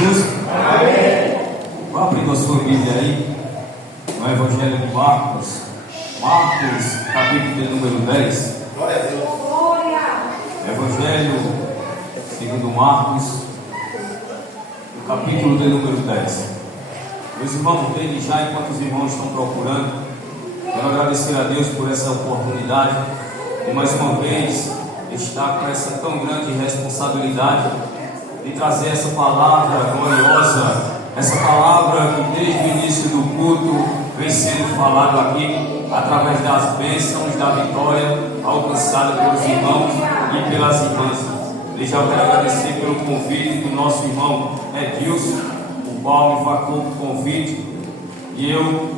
Jesus? Amém. Vá abrindo a sua Bíblia aí, no Evangelho de Marcos, capítulo de número 10. Glória a Deus. Evangelho segundo Marcos, no capítulo de número 10. Meus irmãos, desde já, enquanto os irmãos estão procurando, quero agradecer a Deus por essa oportunidade de mais uma vez estar com essa tão grande responsabilidade de trazer essa palavra gloriosa, essa palavra que desde o início do culto vem sendo falado aqui, através das bênçãos, da vitória alcançada pelos irmãos e pelas irmãs. Desde já eu quero agradecer pelo convite do nosso irmão Edilson, o qual me facou o convite, e eu,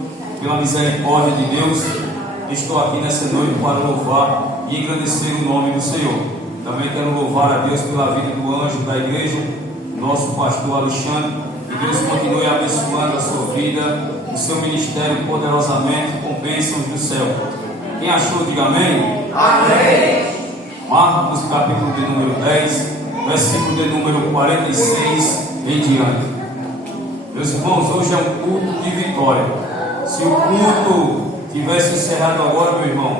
pela misericórdia de Deus, estou aqui nessa noite para louvar e engrandecer o nome do Senhor. Também quero louvar a Deus pela vida do anjo da igreja, nosso pastor Alexandre, que Deus continue abençoando a sua vida, o seu ministério poderosamente com bênçãos do céu. Quem achou, diga amém. Amém. Marcos capítulo de número 10, versículo de número 46 em diante. Meus irmãos, hoje é um culto de vitória. Se o culto tivesse encerrado agora, meu irmão,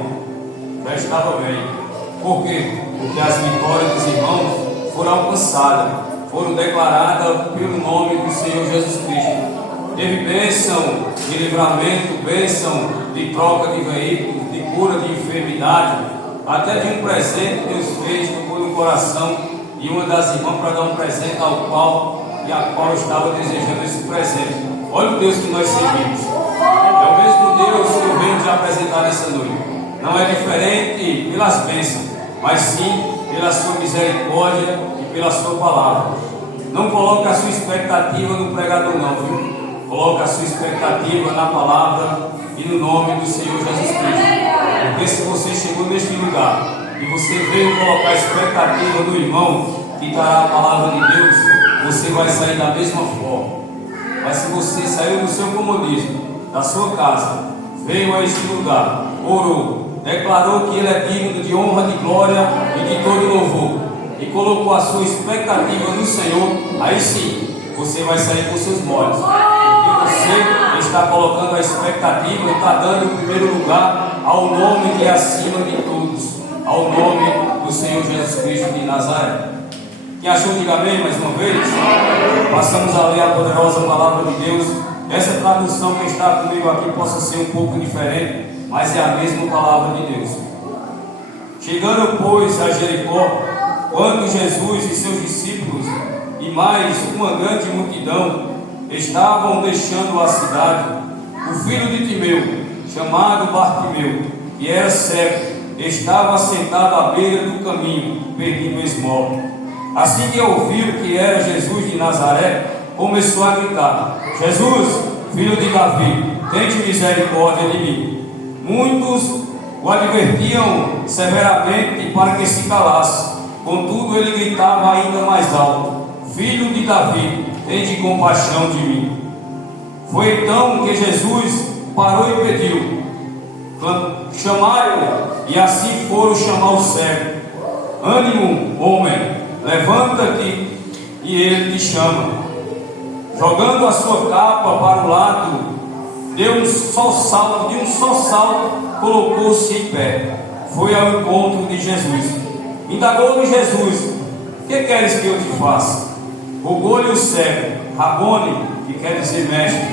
já estava bem. Por quê? Porque as vitórias dos irmãos foram alcançadas, foram declaradas pelo nome do Senhor Jesus Cristo. Teve bênção de livramento, bênção de troca de veículos, de cura de enfermidade, até de um presente que Deus fez, tocou no coração de uma das irmãs para dar um presente a qual estava desejando esse presente. Olha o Deus que nós seguimos. É o mesmo Deus que eu venho te apresentar nessa noite. Não é diferente pelas bênçãos, mas sim pela sua misericórdia e pela sua palavra. Não coloque a sua expectativa no pregador não, viu? Coloque a sua expectativa na palavra e no nome do Senhor Jesus Cristo. Porque se você chegou neste lugar e você veio colocar a expectativa no irmão que dará a palavra de Deus, você vai sair da mesma forma. Mas se você saiu do seu comodismo, da sua casa, veio a este lugar, orou, declarou que Ele é digno de honra, de glória e de todo louvor, e colocou a sua expectativa no Senhor, aí sim, você vai sair com seus molhos, porque você está colocando a expectativa e está dando o primeiro lugar ao nome que é acima de todos, ao nome do Senhor Jesus Cristo de Nazaré. Quem achou, diga amém mais uma vez. Passamos a ler a poderosa palavra de Deus. Essa tradução que está comigo aqui possa ser um pouco diferente, mas é a mesma palavra de Deus. Chegando, pois, a Jericó, quando Jesus e seus discípulos e mais uma grande multidão estavam deixando a cidade, o filho de Timeu, chamado Bartimeu, que era cego, estava sentado à beira do caminho, pedindo esmola. Assim que ouviu que era Jesus de Nazaré, começou a gritar: Jesus, filho de Davi, tente misericórdia de mim. Muitos o advertiam severamente para que se calasse. Contudo, ele gritava ainda mais alto: Filho de Davi, tente compaixão de mim. Foi então que Jesus parou e pediu: chamai-o. E assim foram chamar o cego: Ânimo, homem, levanta-te, e ele te chama. Jogando a sua capa para o lado, de um só salto, colocou-se em pé. Foi ao encontro de Jesus. Indagou-lhe Jesus: que queres que eu te faça? Rogou-lhe o cego: Rabone, que quer dizer mestre,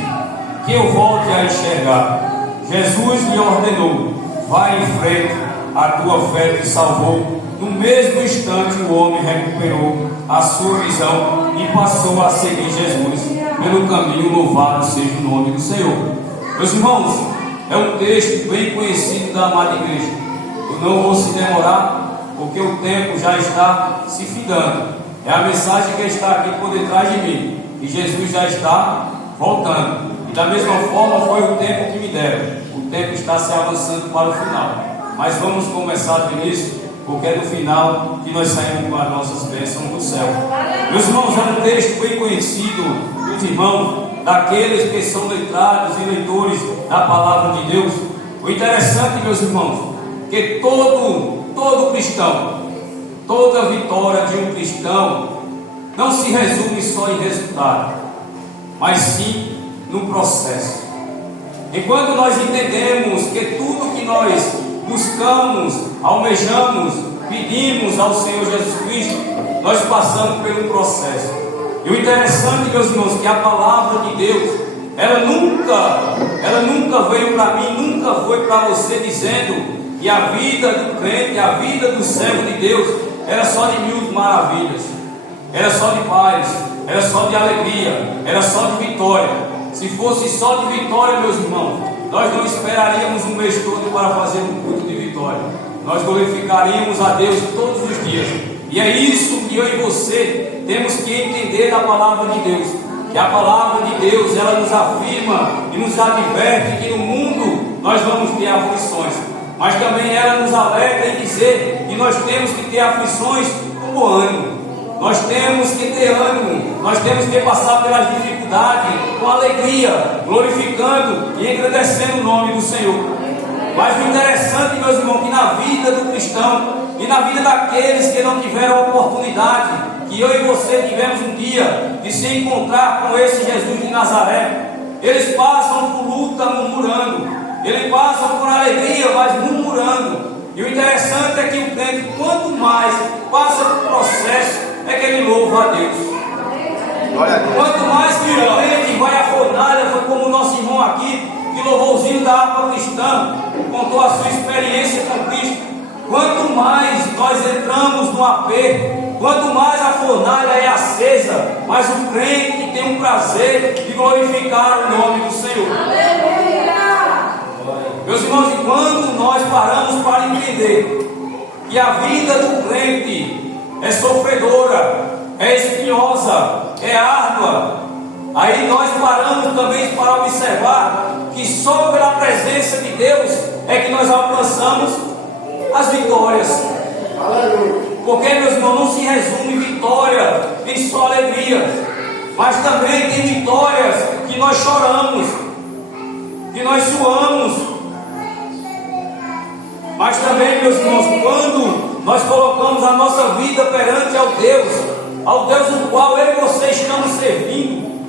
que eu volte a enxergar. Jesus lhe ordenou: vai em frente, a tua fé te salvou. No mesmo instante o homem recuperou a sua visão e passou a seguir Jesus pelo caminho. Louvado seja o nome do Senhor. Meus irmãos, é um texto bem conhecido da amada igreja. Eu não vou se demorar, porque o tempo já está se findando. É a mensagem que está aqui por detrás de mim, e Jesus já está voltando. E da mesma forma foi o tempo que me deram. O tempo está se avançando para o final. Mas vamos começar do início, porque é no final que nós saímos com as nossas bênçãos do céu. Meus irmãos, é um texto bem conhecido dos irmãos, daqueles que são letrados e leitores da palavra de Deus. O interessante, meus irmãos, que todo cristão, toda vitória de um cristão não se resume só em resultado, mas sim no processo. Enquanto nós entendemos que tudo que nós buscamos, almejamos, pedimos ao Senhor Jesus Cristo, nós passamos pelo processo. E o interessante, meus irmãos, que a palavra de Deus, ela nunca veio para mim, nunca foi para você dizendo que a vida do crente, a vida do servo de Deus era só de mil maravilhas, era só de paz, era só de alegria, era só de vitória. Se fosse só de vitória, meus irmãos, nós não esperaríamos um mês todo para fazer um culto de vitória. Nós glorificaríamos a Deus todos os dias. E é isso que eu e você temos que entender da palavra de Deus. Que a palavra de Deus, ela nos afirma e nos adverte que no mundo nós vamos ter aflições. Mas também ela nos alerta em dizer que nós temos que ter aflições com ânimo. Nós temos que ter ânimo, nós temos que passar pelas dificuldades com alegria, glorificando e engrandecendo o nome do Senhor. Mas o interessante, meus irmãos, que na vida do cristão e na vida daqueles que não tiveram a oportunidade, que eu e você tivemos um dia de se encontrar com esse Jesus de Nazaré, eles passam por luta murmurando, eles passam por alegria, mas murmurando. E o interessante é que o crente, quanto mais passa por processo, é que ele louva a Deus. Quanto mais que o crente vai à fornalha, foi como o nosso irmão aqui, que louvou o hino da harpa cristã, contou a sua experiência com Cristo. Quanto mais nós entramos no aperto, quanto mais a fornalha é acesa, mais o crente tem um prazer de glorificar o nome do Senhor. Meus irmãos, e quando nós paramos para entender que a vida do crente é sofredora, é espinhosa, é árdua, aí nós paramos também para observar que só pela presença de Deus é que nós alcançamos as vitórias. Porque, meus irmãos, não se resume vitória em só alegria, mas também tem vitórias que nós choramos, que nós suamos. Mas também, meus irmãos, quando nós colocamos a nossa vida perante ao Deus o qual eu e você estamos servindo,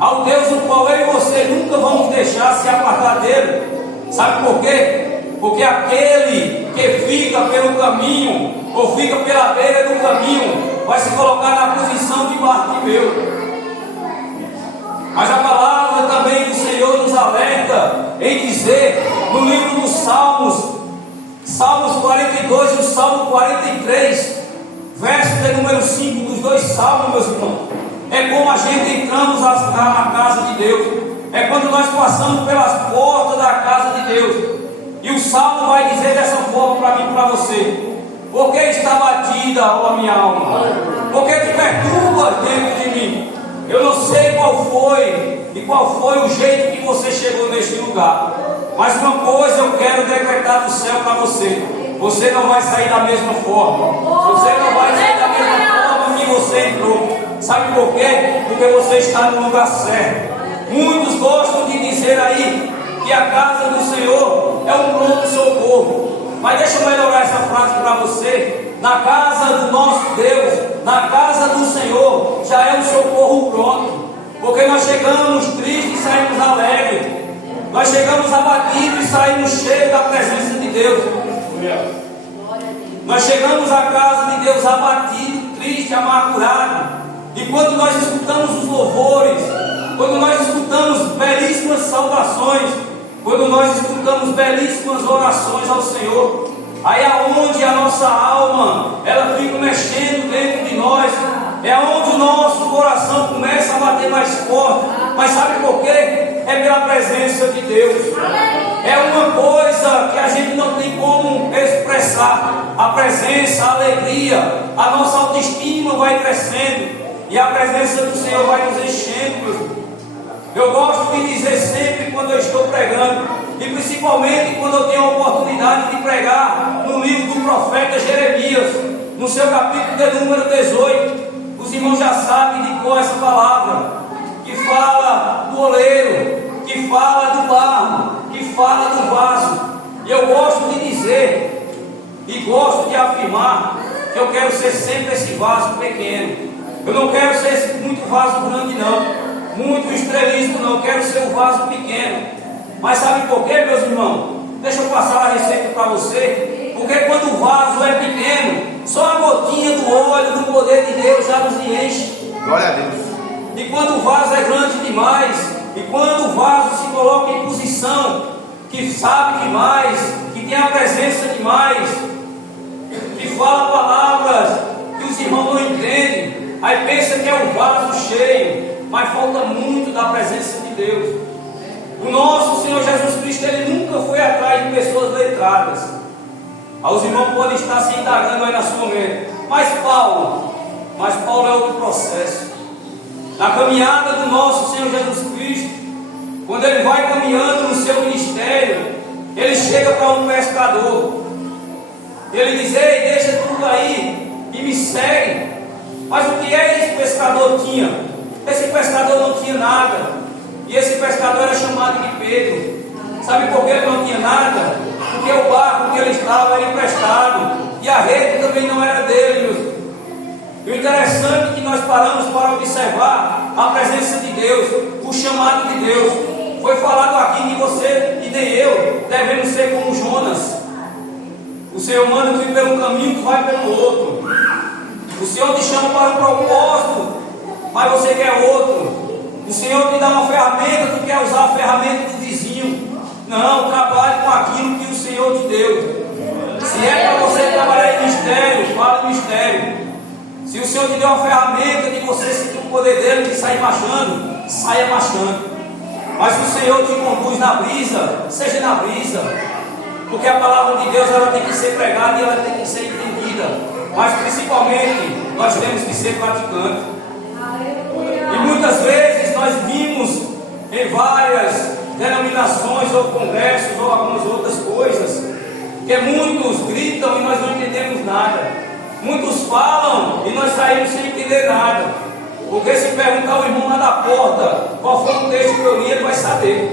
ao Deus o qual eu e você nunca vamos deixar se apartar dele. Sabe por quê? Porque aquele que fica pelo caminho, ou fica pela beira do caminho, vai se colocar na posição de Bartimeu. Mas a palavra também do Senhor nos alerta em dizer, no livro dos Salmos 42 e o Salmo 43, verso de número 5 dos dois salmos, meus irmãos, é como a gente entramos na casa de Deus, é quando nós passamos pelas portas da casa de Deus. E o salmo vai dizer dessa forma para mim e para você: por que está batida, ó minha alma? Por que te perturba dentro de mim? Eu não sei qual foi o jeito que você chegou neste lugar, mas uma coisa eu quero decretar do céu para você: você não vai sair da mesma forma. Você não vai sair da mesma forma que você entrou. Sabe por quê? Porque você está no lugar certo. Muitos gostam de dizer aí que a casa do Senhor é um pronto-socorro. Mas deixa eu melhorar essa frase para você: na casa do nosso Deus, na casa do Senhor, já é um socorro pronto. Porque nós chegamos tristes e saímos alegres. Nós chegamos abatidos e saímos cheios da presença de Deus. Nós chegamos à casa de Deus abatido, triste, amargurado. E quando nós escutamos os louvores, quando nós escutamos belíssimas saudações, quando nós escutamos belíssimas orações ao Senhor, aí aonde a nossa alma, ela fica mexendo dentro de nós, é onde o nosso coração começa a bater mais forte. Mas sabe por quê? É pela presença de Deus. É uma coisa que a gente não tem como expressar. A presença, a alegria, a nossa autoestima vai crescendo e a presença do Senhor vai nos enchendo, meus irmãos. Eu gosto de dizer sempre quando eu estou pregando, e principalmente quando eu tenho a oportunidade de pregar no livro do profeta Jeremias, no seu capítulo de número 18. Os irmãos já sabem de qual é essa palavra, que fala do oleiro, que fala do barro, que fala do vaso. E eu gosto de dizer, e gosto de afirmar, que eu quero ser sempre esse vaso pequeno. Eu não quero ser muito vaso grande, não. Muito estrelismo, não. Eu quero ser um vaso pequeno. Mas sabe por quê, meus irmãos? Deixa eu passar a receita para você. Porque quando o vaso é pequeno, só a gotinha do óleo do poder de Deus já nos enche. Glória a Deus. E quando o vaso é grande demais, e quando o vaso se coloca em posição, que sabe demais, que tem a presença demais, que fala palavras que os irmãos não entendem, aí pensa que é um vaso cheio, mas falta muito da presença de Deus. O nosso Senhor Jesus Cristo, Ele nunca foi atrás de pessoas letradas. Os irmãos podem estar se indagando aí na sua mente. Mas Paulo é outro processo. Na caminhada do nosso Senhor Jesus Cristo, quando Ele vai caminhando no seu ministério, Ele chega para um pescador. Ele diz: ei, deixa tudo aí e me segue. Mas o que esse pescador tinha? Esse pescador não tinha nada. E esse pescador era chamado de Pedro. Sabe por que ele não tinha nada? Porque o barco que ele estava era emprestado. E a rede também não era dele. E o interessante é que nós paramos para observar a presença de Deus, o chamado de Deus. Foi falado aqui que você e nem eu devemos ser como Jonas. O Senhor manda tu ir pelo caminho, tu vai pelo outro. O Senhor te chama para um propósito, mas você quer outro. O Senhor te dá uma ferramenta, tu quer usar a ferramenta do vizinho. Não, trabalhe com aquilo que o Senhor te deu. Se é para você trabalhar em mistério, fala em mistério. Se o Senhor te deu uma ferramenta de você sentir o poder dele, de sair marchando, saia marchando. Mas se o Senhor te conduz na brisa, seja na brisa. Porque a palavra de Deus, ela tem que ser pregada e ela tem que ser entendida. Mas principalmente, nós temos que ser praticantes. E muitas vezes nós vimos em várias denominações ou congressos ou algumas outras coisas, que muitos gritam e nós não entendemos nada. Muitos falam e nós saímos sem entender nada. Porque se perguntar ao irmão lá da porta qual foi o texto que eu li, ele vai saber.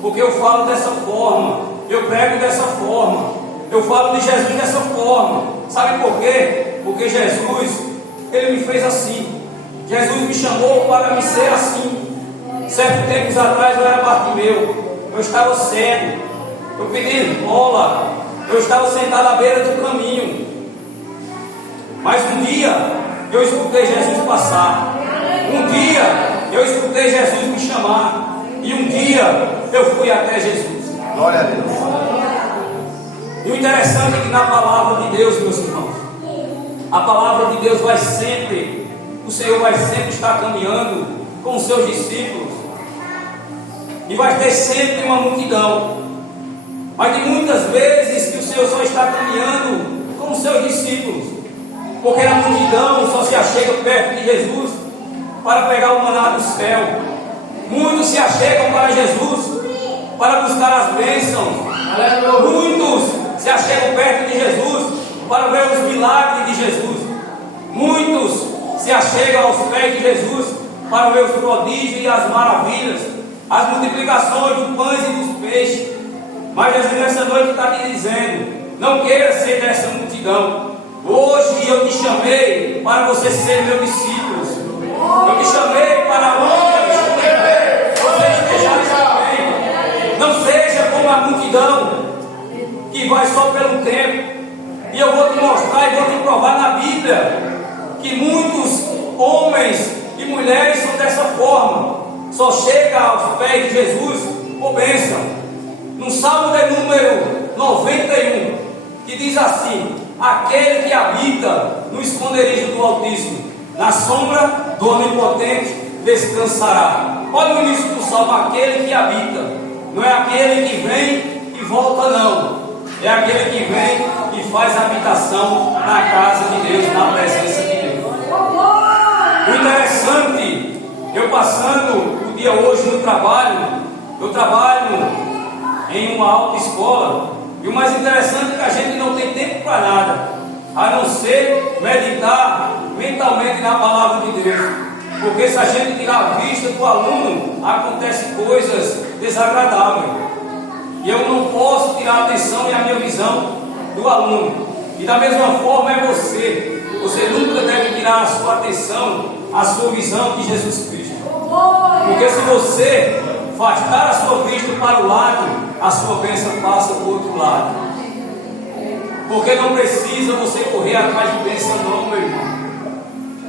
Porque eu falo dessa forma, eu prego dessa forma, eu falo de Jesus dessa forma. Sabe por quê? Porque Jesus, Ele me fez assim. Jesus me chamou para me ser assim. Certo tempos atrás eu era Bartimeu, eu estava cego, eu pedi esmola, eu estava sentado à beira do caminho. Mas um dia eu escutei Jesus passar. Um dia eu escutei Jesus me chamar. E um dia eu fui até Jesus. Glória a Deus. E o interessante é que na palavra de Deus, meus irmãos, a palavra de Deus vai sempre, o Senhor vai sempre estar caminhando com os seus discípulos. E vai ter sempre uma multidão. Mas tem muitas vezes que o Senhor só está caminhando com os seus discípulos. Porque a multidão só se achega perto de Jesus para pegar o maná do céu. Muitos se achegam para Jesus para buscar as bênçãos. Muitos se achegam perto de Jesus para ver os milagres de Jesus. Muitos se achegam aos pés de Jesus para ver os prodígios e as maravilhas, as multiplicações dos pães e dos peixes. Mas Jesus nessa noite está te dizendo: não queira ser dessa multidão. Hoje eu te chamei para você ser meu discípulo. Eu te chamei para onde você esteja também. Não seja como a multidão que vai só pelo tempo. E eu vou te mostrar e vou te provar na Bíblia que muitos homens e mulheres são dessa forma. Só chega aos pés de Jesus por bênção. No Salmo de número 91, que diz assim: aquele que habita no esconderijo do Altíssimo, na sombra do Onipotente descansará. Olha o início do Salmo: aquele que habita. Não é aquele que vem e volta, não. É aquele que vem e faz habitação na casa de Deus, na presença de Deus. O interessante, eu passando o dia hoje no trabalho, eu trabalho em uma autoescola, e o mais interessante é que a gente não tem tempo para nada, a não ser meditar mentalmente na palavra de Deus. Porque se a gente tirar a vista do aluno, acontecem coisas desagradáveis. E eu não posso tirar a atenção e a minha visão do aluno. E da mesma forma é você. você nunca deve tirar a sua atenção, a sua visão de Jesus Cristo. Porque se você afastar a sua vista para o lado, a sua bênção passa para o outro lado. Porque não precisa você correr atrás de bênção não, meu irmão.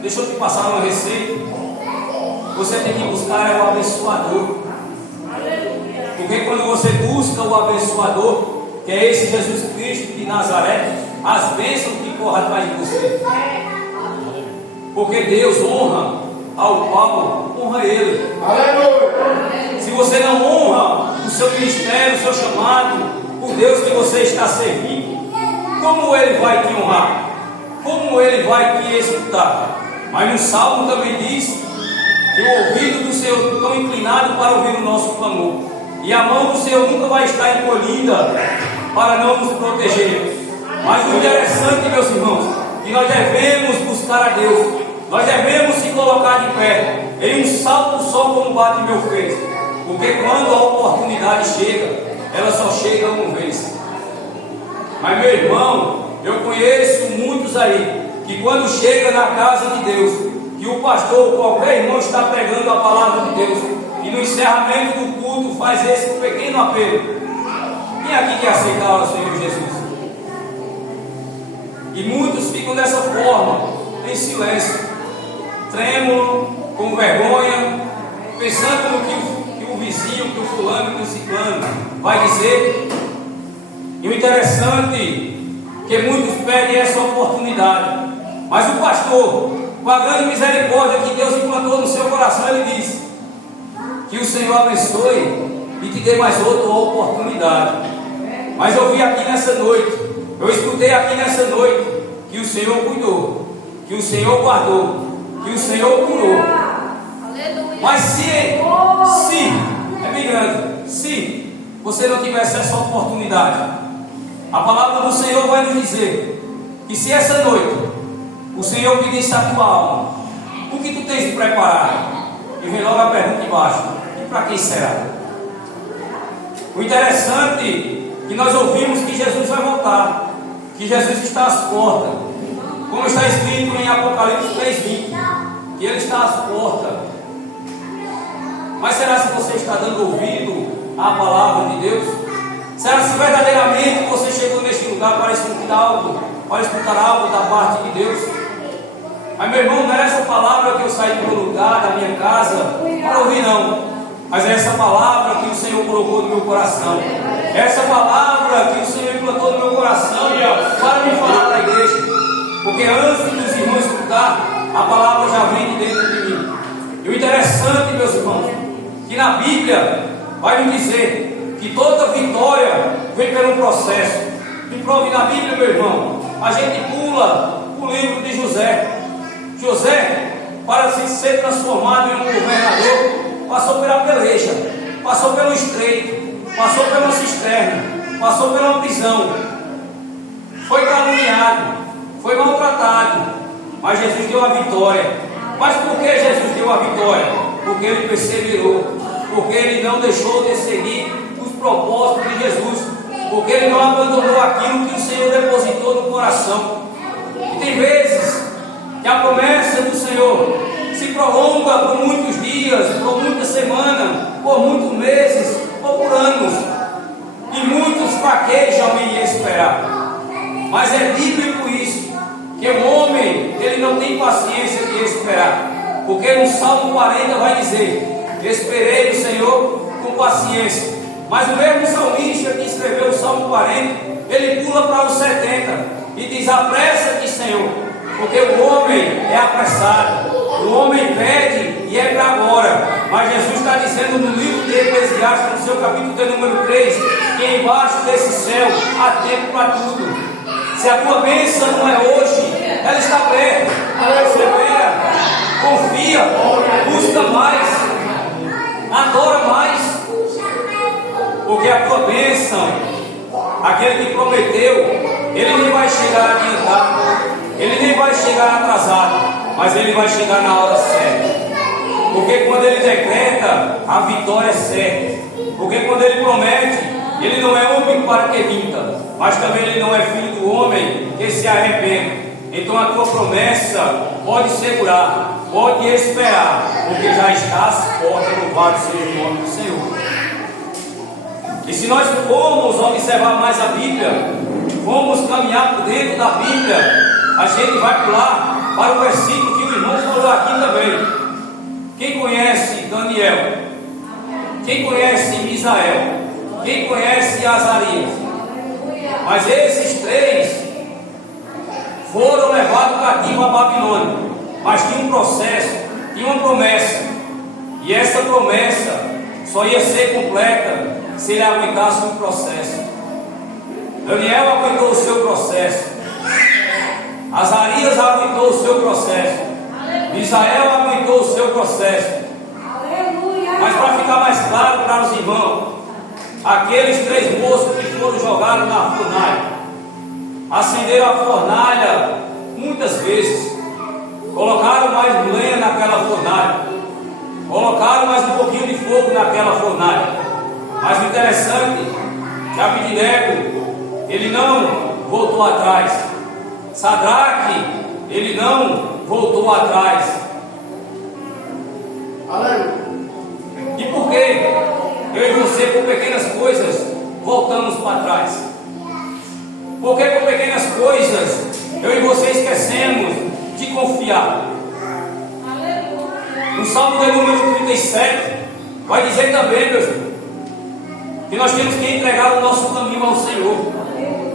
Deixa eu te passar uma receita. Você tem que buscar o abençoador. Porque quando você busca o abençoador, que é esse Jesus Cristo de Nazaré, as bênçãos que correm atrás de você. Porque Deus honra ao qual honra Ele. Aleluia. Se você não honra o seu ministério, o seu chamado, o Deus que você está servindo, como Ele vai te honrar? Como Ele vai te escutar? Mas no Salmo também diz que o ouvido do Senhor está inclinado para ouvir o nosso clamor, e a mão do Senhor nunca vai estar encolhida para não nos proteger. Mas o interessante, meus irmãos, que nós devemos buscar a Deus, nós devemos se colocar de pé em um salto só como Bartimeu fez, porque quando a oportunidade chega, ela só chega uma vez. Mas meu irmão, eu conheço muitos aí que quando chega na casa de Deus, que o pastor ou qualquer irmão está pregando a palavra de Deus, e no encerramento do culto faz esse pequeno apelo: quem aqui quer aceitar o Senhor Jesus? E muitos ficam dessa forma, em silêncio, trêmulo, com vergonha, pensando no que o vizinho, que o fulano, que o ciclano vai dizer. E o interessante é que muitos pedem essa oportunidade, mas o pastor, com a grande misericórdia que Deus implantou no seu coração, ele diz: que o Senhor abençoe e te dê mais outra oportunidade. Mas eu vi aqui nessa noite, eu escutei aqui nessa noite, que o Senhor cuidou, que o Senhor guardou, que o Senhor curou. Mas se você não tivesse essa oportunidade, a palavra do Senhor vai nos dizer que se essa noite o Senhor pedisse a tua alma, o que tu tens preparado? E vem logo a pergunta embaixo: e para quem será? O interessante é que nós ouvimos que Jesus vai voltar, que Jesus está às portas, como está escrito em Apocalipse 3:20, que Ele está às portas. Mas será se você está dando ouvido à palavra de Deus? Será se verdadeiramente você chegou neste lugar para escutar algo da parte de Deus? Mas meu irmão, não é essa palavra que eu saí do meu lugar, da minha casa, para ouvir não. Mas é essa palavra que o Senhor colocou no meu coração. É essa palavra que o Senhor implantou no meu coração para me falar da igreja. Porque antes dos irmãos escutar, a palavra já vem de dentro de mim. E o interessante, meus irmãos, que na Bíblia vai nos dizer que toda vitória vem pelo processo. Me prove na Bíblia, meu irmão. A gente pula o livro de José. José, para ser transformado em um governador, passou pela peleja, passou pelo estreito, passou pela cisterna, passou pela prisão, foi caluniado, foi maltratado, mas Jesus deu a vitória. Mas por que Jesus deu a vitória? Porque ele perseverou, porque ele não deixou de seguir os propósitos de Jesus, porque ele não abandonou aquilo que o Senhor depositou no coração. E tem vezes que a promessa do Senhor se prolonga por muitos dias, por muitas semanas, por muitos meses ou por anos, e muitos fraquejam em esperar. Mas é bíblico isso, que o homem ele não tem paciência de esperar, porque no Salmo 40 vai dizer: esperei no Senhor com paciência. Mas o mesmo salmista que escreveu o Salmo 40, ele pula para os 70 e diz: apressa-te, Senhor, porque o homem é apressado, o homem pede e é para agora. Mas Jesus está dizendo no livro de Eclesiastes, no seu capítulo de número 3, que embaixo desse céu há tempo para tudo. Se a tua bênção não é hoje, ela está perto. Persevera, confia, busca mais, adora mais, porque a tua bênção, aquele que prometeu, ele nem vai chegar adiantado, ele nem vai chegar atrasado, mas ele vai chegar na hora certa. Porque quando ele decreta, a vitória é certa. Porque quando ele promete, ele não é homem para que minta, mas também ele não é filho do homem que se arrepende. Então a tua promessa pode segurar, pode esperar, porque já está às portas, louvado seja o nome do Senhor. E se nós formos observar mais a Bíblia, vamos caminhar por dentro da Bíblia, a gente vai pular para o versículo que o irmão falou aqui também. Quem conhece Daniel? Quem conhece Misael? Quem conhece Azarias? Mas esses três foram levados cativo à Babilônia, mas tinha um processo, tinha uma promessa, e essa promessa só ia ser completa se ele aguentasse um processo. Daniel aguentou o seu processo, Azarias aguentou o seu processo, Misael aguentou o seu processo. Mas para ficar mais claro para os irmãos, aqueles três moços que foram jogados na fornalha, acenderam a fornalha muitas vezes, colocaram mais lenha naquela fornalha, colocaram mais um pouquinho de fogo naquela fornalha. Mas o interessante é que Abidnego, ele não voltou atrás. Sadraque, ele não voltou atrás. E por que eu e você, por pequenas coisas, voltamos para trás? Porque por pequenas coisas eu e você esquecemos de confiar. No Salmo de número 37 vai dizer também, meus irmãos, que nós temos que entregar o nosso caminho ao Senhor,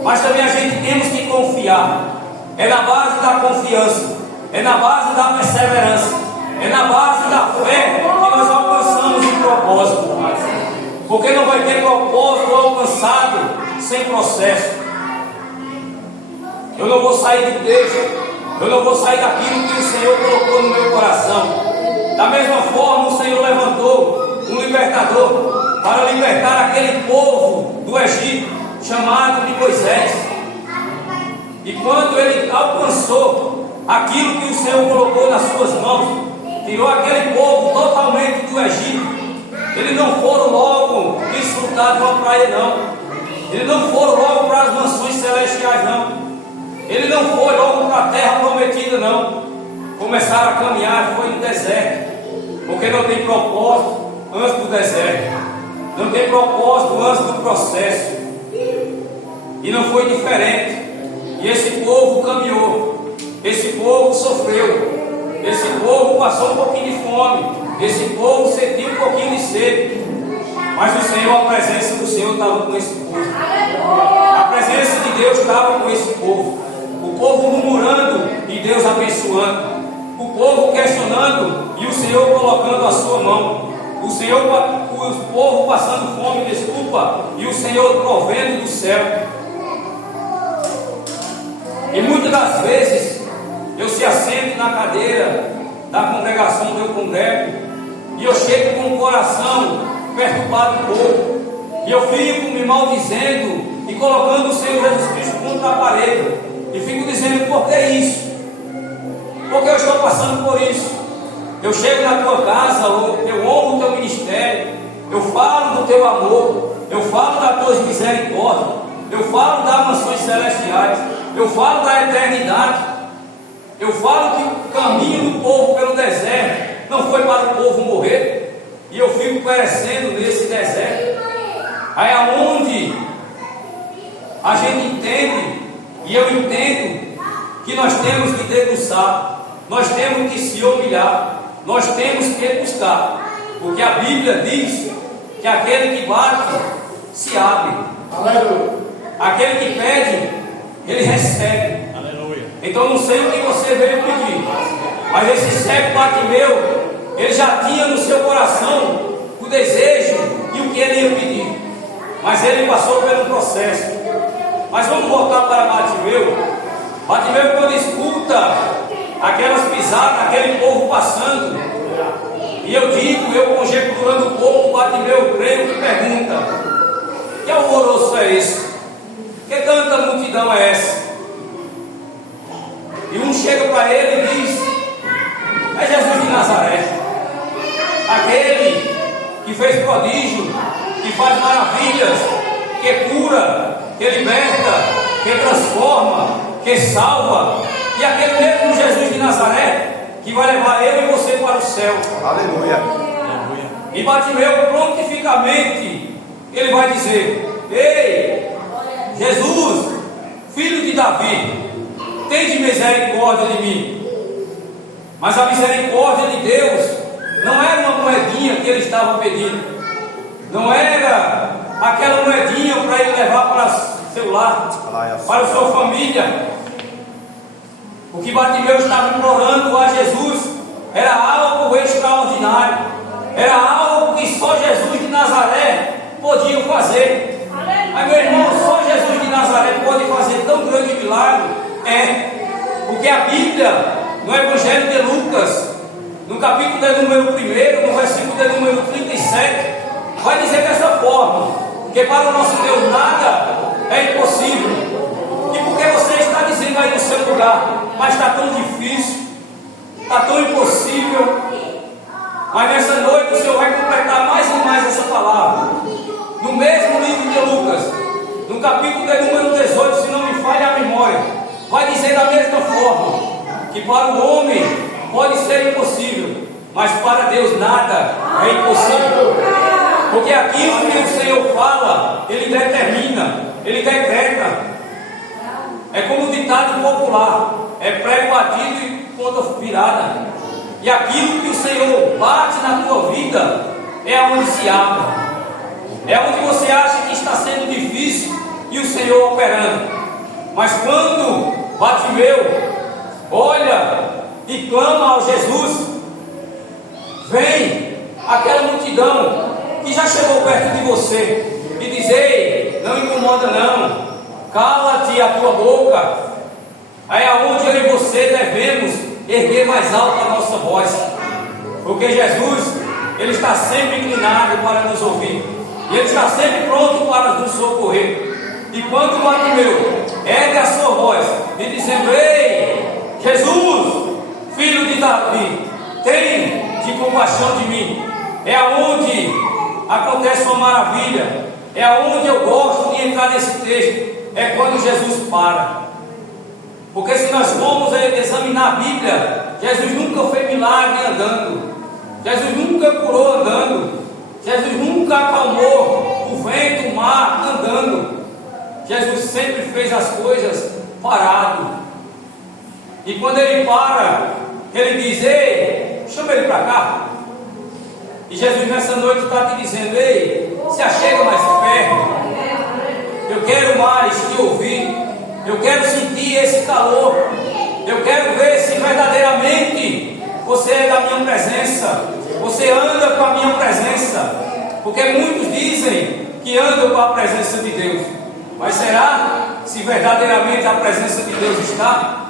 mas também a gente temos que confiar. É na base da confiança, é na base da perseverança, é na base da fé que nós alcançamos o propósito. Porque não vai ter propósito alcançado sem processo. Eu não vou sair do texto, eu não vou sair daquilo que o Senhor colocou no meu coração. Da mesma forma, o Senhor levantou um libertador para libertar aquele povo do Egito, chamado de Moisés. E quando ele alcançou aquilo que o Senhor colocou nas suas mãos, tirou aquele povo totalmente do Egito, eles não foram logo desfrutar de uma praia, não. Eles não foram logo para as mansões celestiais, não. Ele não foi logo para a terra prometida, não. Começaram a caminhar, foi no deserto, porque não tem propósito antes do deserto, não tem propósito antes do processo. E não foi diferente. E esse povo caminhou, esse povo sofreu, esse povo passou um pouquinho de fome, esse povo sentiu um pouquinho de sede. Mas o Senhor, a presença do Senhor estava com esse povo. A presença de Deus estava com esse povo. O povo murmurando e Deus abençoando. O povo questionando e o Senhor colocando a sua mão. O povo passando fome, desculpa, e o Senhor provendo do céu. E muitas das vezes eu se assento na cadeira da congregação onde eu congrego, e eu chego com o coração perturbado um pouco, e eu fico me maldizendo e colocando o Senhor Jesus Cristo contra a parede, e fico dizendo: por que isso? Porque eu estou passando por isso. Eu chego na tua casa, eu honro o teu ministério, eu falo do teu amor, eu falo das tuas misericórdias, eu falo das mansões celestiais, eu falo da eternidade, eu falo que o caminho do povo pelo deserto não foi para o povo morrer, e eu fico perecendo nesse deserto. Aí é onde a gente entende, e eu entendo, que nós temos que debruçar, nós temos que se humilhar, nós temos que buscar, porque a Bíblia diz que aquele que bate se abre. Aleluia. Aquele que pede, ele recebe. Aleluia. Então não sei o que você veio pedir, mas esse cego Bartimeu, ele já tinha no seu coração o desejo e o que ele ia pedir, mas ele passou pelo processo. Mas vamos voltar para Bartimeu. Bartimeu, quando escuta aquelas pisadas, aquele povo passando, e eu digo, eu conjecturando o povo, Bartimeu, creio que pergunta: que alvoroço é esse? Que tanta multidão é essa? E um chega para ele e diz: é Jesus de Nazaré, aquele que fez prodígio, que faz maravilhas, que cura, que liberta, que transforma, que salva. E aquele mesmo Jesus de Nazaré que vai levar eu e você para o céu. Aleluia. E Bartimeu prontificamente ele vai dizer: ei, Jesus, filho de Davi, tende misericórdia de mim. Mas a misericórdia de Deus não era uma moedinha que ele estava pedindo, não era aquela moedinha para ele levar para seu lar, para a sua família. O que Bartimeu estava implorando a Jesus era algo extraordinário, era algo que só Jesus de Nazaré podia fazer. Mas, meu irmão, só Jesus de Nazaré pode fazer tão grande milagre. Porque a Bíblia, no Evangelho de Lucas, no capítulo de número 1, no versículo de número 37, vai dizer dessa forma: que para o nosso Deus nada é impossível. E porque você está dizendo aí no seu lugar, mas está tão difícil, está tão impossível. Mas nessa noite o Senhor vai completar mais e mais essa palavra. No mesmo livro de Lucas, no capítulo de número 18, se não me falha a memória, vai dizer da mesma forma: que para o homem pode ser impossível, mas para Deus nada é impossível. Porque aquilo que o Senhor fala, Ele determina, Ele decreta. É como o ditado popular: é prego batido e ponta virada. E aquilo que o Senhor bate na tua vida é onde se abre, é onde você acha que está sendo difícil e o Senhor operando. Mas quando Bartimeu olha e clama ao Jesus, vem aquela multidão que já chegou perto de você e diz: ei, não incomoda não, cala-te a tua boca. É aonde eu e você devemos erguer mais alto a nossa voz, porque Jesus, Ele está sempre inclinado para nos ouvir, e Ele está sempre pronto para nos socorrer. E quando Bartimeu ergue a sua voz e dizendo: ei, Jesus, filho de Davi, tem de compaixão de mim, é aonde acontece uma maravilha, é aonde eu gosto de entrar nesse texto, é quando Jesus para. Porque se nós formos examinar a Bíblia, Jesus nunca fez milagre andando, Jesus nunca curou andando, Jesus nunca acalmou o vento, o mar andando. Jesus sempre fez as coisas parado. E quando Ele para, Ele diz: ei, chama ele para cá. E Jesus nessa noite está te dizendo: ei, se achega mais perto, eu quero mais te ouvir, eu quero sentir esse calor, eu quero ver se verdadeiramente você é da minha presença, você anda com a minha presença. Porque muitos dizem que andam com a presença de Deus, mas será se verdadeiramente a presença de Deus está?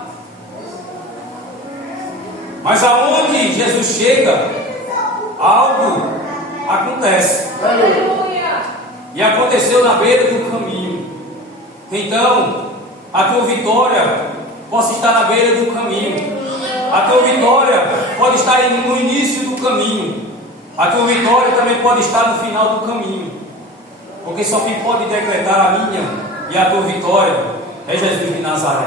Mas aonde Jesus chega, algo acontece. E aconteceu na beira do caminho. Então, a tua vitória pode estar na beira do caminho. A tua vitória pode estar no início do caminho. A tua vitória também pode estar no final do caminho. Porque só quem pode decretar a minha e a tua vitória é Jesus de Nazaré.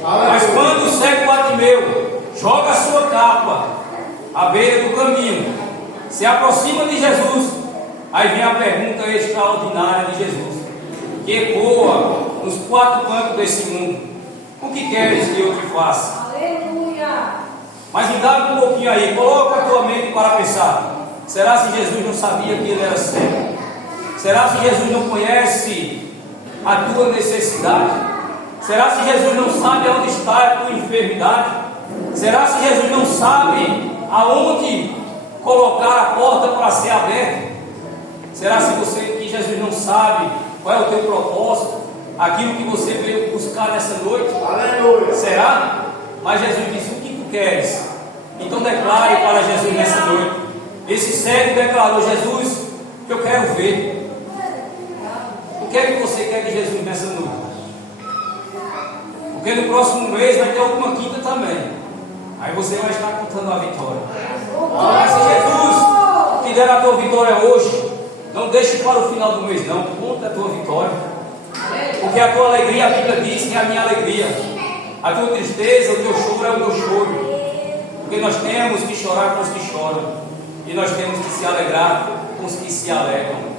Mas quando o cego Bartimeu joga a sua capa à beira do caminho, se aproxima de Jesus, aí vem a pergunta extraordinária de Jesus, que ecoa nos quatro cantos desse mundo: o que queres que eu te faça? Aleluia! Mas indaga um pouquinho aí, coloca a tua mente para pensar: será se Jesus não sabia que ele era cego? Será se Jesus não conhece a tua necessidade? Será se Jesus não sabe aonde está a tua enfermidade? Será se Jesus não sabe aonde colocar a porta para ser aberta? Será que Jesus não sabe qual é o teu propósito, aquilo que você veio buscar nessa noite? Aleluia. Será? Mas Jesus disse: o que tu queres? Então declare para Jesus nessa noite. Esse cego declarou: Jesus, eu quero ver. O que é que você quer de Jesus nessa noite? Porque no próximo mês vai ter alguma quinta também. Aí você vai estar contando a vitória. Mas se Jesus te der a tua vitória hoje, não deixe para o final do mês, não. Conta a tua vitória. Porque a tua alegria, a Bíblia diz que é a minha alegria. A tua tristeza, o teu choro é o meu choro. Porque nós temos que chorar com os que choram. E nós temos que se alegrar com os que se alegram.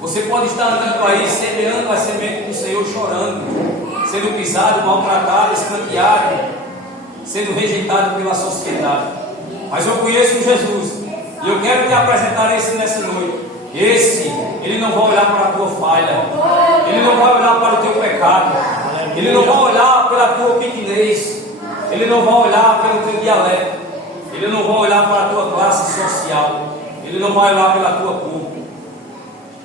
Você pode estar andando por aí, semeando a semente do Senhor, chorando, sendo pisado, maltratado, escanteado, sendo rejeitado pela sociedade. Mas eu conheço Jesus, e eu quero te apresentar esse nessa noite. Esse, ele não vai olhar para a tua falha, ele não vai olhar para o teu pecado, ele não vai olhar pela tua pequenez, ele não vai olhar pelo teu dialeto, ele não vai olhar para a tua classe social, ele não vai olhar pela tua cor,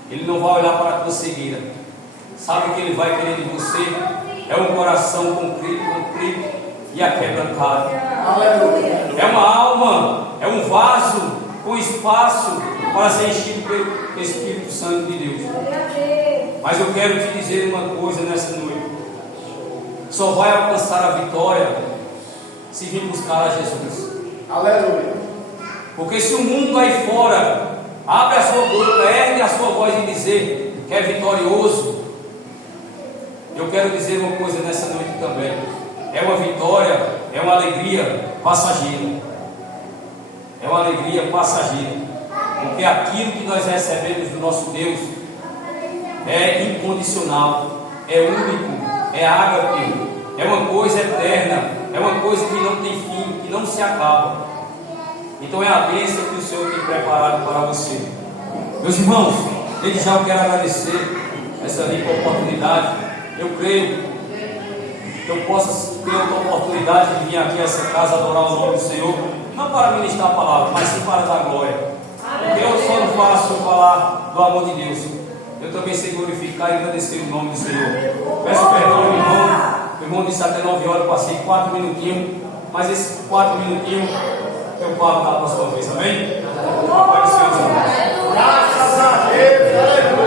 ele não vai olhar para a tua cegueira. Sabe o que ele vai querer de você? É um coração contrito e aquebrantado. É uma alma, é um vaso com espaço para ser enchido pelo Espírito Santo de Deus. Mas eu quero te dizer uma coisa nessa noite: só vai alcançar a vitória se vir buscar a Jesus. Aleluia. Porque se o mundo aí fora abre a sua boca, ergue a sua voz e dizer que é vitorioso, eu quero dizer uma coisa nessa noite também: é uma vitória, é uma alegria passageira. É uma alegria passageira. Porque aquilo que nós recebemos do nosso Deus é incondicional, é único, é ágape, é uma coisa eterna, é uma coisa que não tem fim, que não se acaba. Então é a bênção que o Senhor tem preparado para você. Meus irmãos, desde já eu quero agradecer essa rica oportunidade. Eu creio que eu possa ter outra oportunidade de vir aqui a essa casa adorar o nome do Senhor, não para ministrar a palavra, mas sim para dar glória. Porque eu só não faço falar do amor de Deus, eu também sei glorificar e agradecer o nome do Senhor. Peço perdão, meu irmão. O irmão disse até 9 horas, eu passei 4 minutinhos, mas esses 4 minutinhos eu falo da próxima vez, amém?